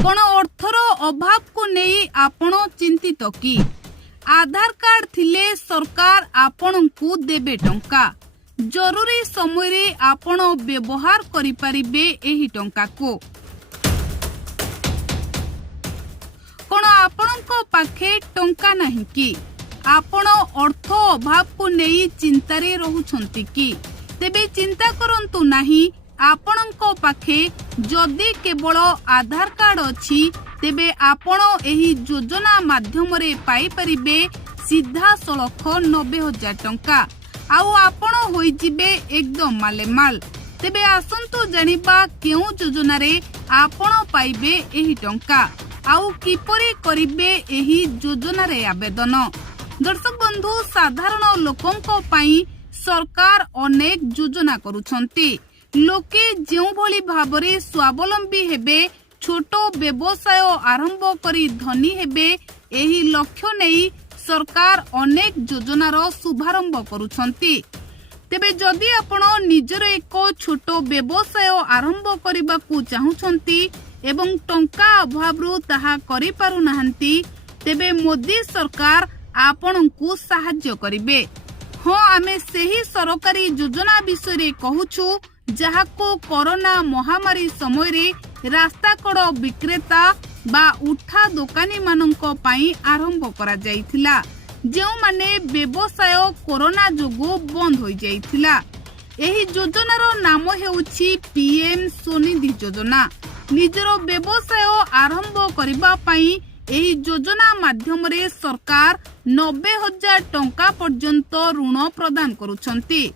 कोन अर्थर अभाव को नहीं आपण चिंतित कि आधार कार्ड थिले सरकार आपण को देबे टंका जरूरी समय रे आपण व्यवहार करि परिबे एही टंका को कोन आपणको पाखे टंका नहीं कि आपण अर्थ अभाव को नहीं चिंतारे रहुछंती कि तेबे चिंता करंतु नहीं आपणको पाखे जदि केवल आधार कार्ड अछि तेबे आपण एही योजना माध्यम रे पाई परिबे सीधा सलख 90,000 टंका आउ आपण होई जिबे एकदम मालेमाल। तेबे आसंतु जानिबा केउ योजना रे आपण पाइबे एही टंका आउ किपरि करिबे एही योजना रे आवेदन। दर्शक बंधु साधारण लोकंको पई सरकार अनेक योजना करूछंती। लोके जेउ भली भाबरे स्वावलंबी हेबे छोट व्यवसाय आरंभ करी धनी हेबे एही लक्ष्य नेई सरकार अनेक योजनार शुभारंभ करूछंती। तेबे जदि आपण निजर एक छोट व्यवसाय आरंभ करबाकू चाहुछंती एवं टंका अभावरू ताहा करि पारु नाहंती तेबे मोदी सरकार आपणकू सहाय्य करिवे। हाँ आमे सेही सरकारी योजना विषय रे कहूछु जहाको कोरोना महामारी समय रे रास्ता कड़ विक्रेता बा उठा दोकानी मानंको पाई आरंभ करा जाइथिला जेउ माने व्यवसाय कोरोना जोगु बंद होई जाइथिला। एही योजनार नाम हेउछि पीएम स्वनिधि योजना। निजर व्यवसाय आरंभ करिबा पाई एही योजना माध्यम रे सरकार 90,000 टंका पर्यंत ऋण प्रदान करूछंती।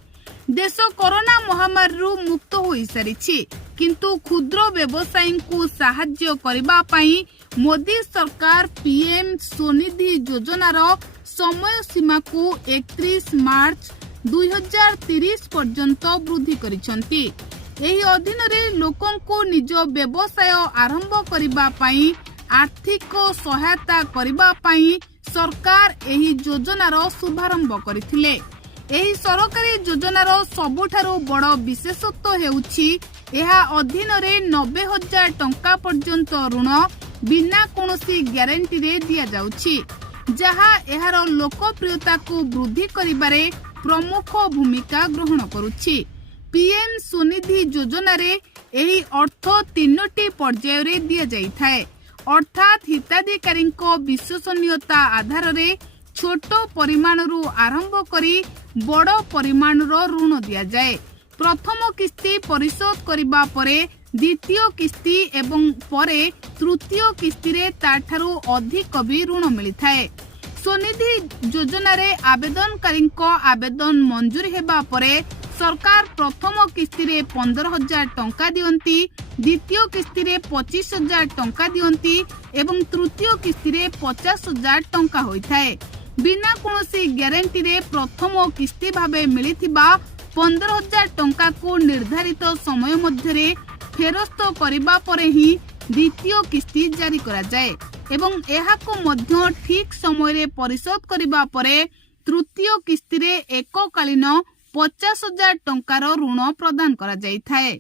देश कोरोना महामारी रु मुक्त होई सारिछि किंतु क्षुद्र व्यवसायी को सहाय्य करिबा पई मोदी सरकार पीएम स्वनिधि योजनार समय सीमा को 31 मार्च 2030 पर्यंत वृद्धि करिसंती। एही अधीन रे लोकन को निज व्यवसाय आरंभ करिबा पई आर्थिक सहायता करिबा पई सरकार एही योजनार शुभारंभ करिथिले। एही सरकारी योजनार सबुठारु बड़ विशेषत्व हेउछि एहा अधीन रे 90,000 टंका पर्यंत ऋण बिना कोनोसी ग्यारंटी रे दिया जाउछि जहा एहार लोकप्रियता को वृद्धि करिबारे प्रमुख भूमिका ग्रहण करुछि। पीएम स्वनिधि योजना रे एही अर्थ 3टी पर्याय रे दिया जाइथाय अर्थात हिताधिकारी विश्वसनीयता आधार रे छोट परिमाणरू आरंभ करी बड़ परिमाणर ऋण दिया जाए। प्रथम किस्ती परिशोध करिबा परे द्वितीय किस्ती एवं परे तृतीय किस्ती रे ताठारू अधिक भी ऋण मिलिथाए। स्वनिधि योजना रे आवेदनकारी आवेदन मंजूर हेबा परे सरकार प्रथम किस्ती रे 15,000 टंका दियंती, द्वितीय किस्ती रे 25,000 टंका दियंती एवं तृतीय किस्ती रे 50,000 टंका होइथाए। बिना कोनोसी ग्यारंटी रे प्रथम किस्ती भाबे मिलिथिबा 15,000 टंका को निर्धारित समय मध्यरे फेरस्त करिबा परे ही द्वितीय किस्ती जारी करा जाए एवं एहाको मध्य ठीक समय रे परिशोध करिबा परे तृतीय किस्ती रे एककालीन 50,000 टंकार ऋण प्रदान करा जाइथाए।